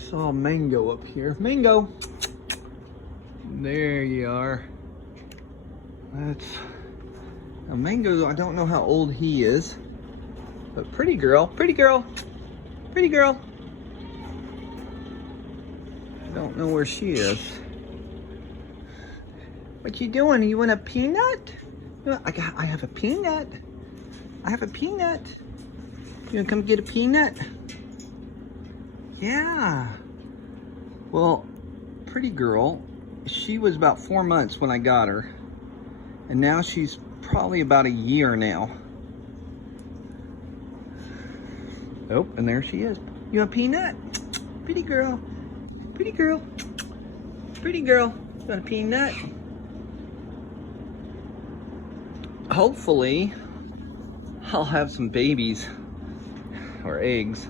saw Mango up here. Mango! There you are. That's now Mango. I don't know how old he is, but pretty girl, pretty girl, pretty girl. I don't know where she is. What you doing? You want a peanut? I have a peanut. I have a peanut. You wanna come get a peanut? Yeah. Well, pretty girl, she was about 4 months when I got her. And now she's probably about a year now. Oh, and there she is. You want a peanut? Pretty girl. Pretty girl. Pretty girl. You want a peanut? Hopefully, I'll have some babies or eggs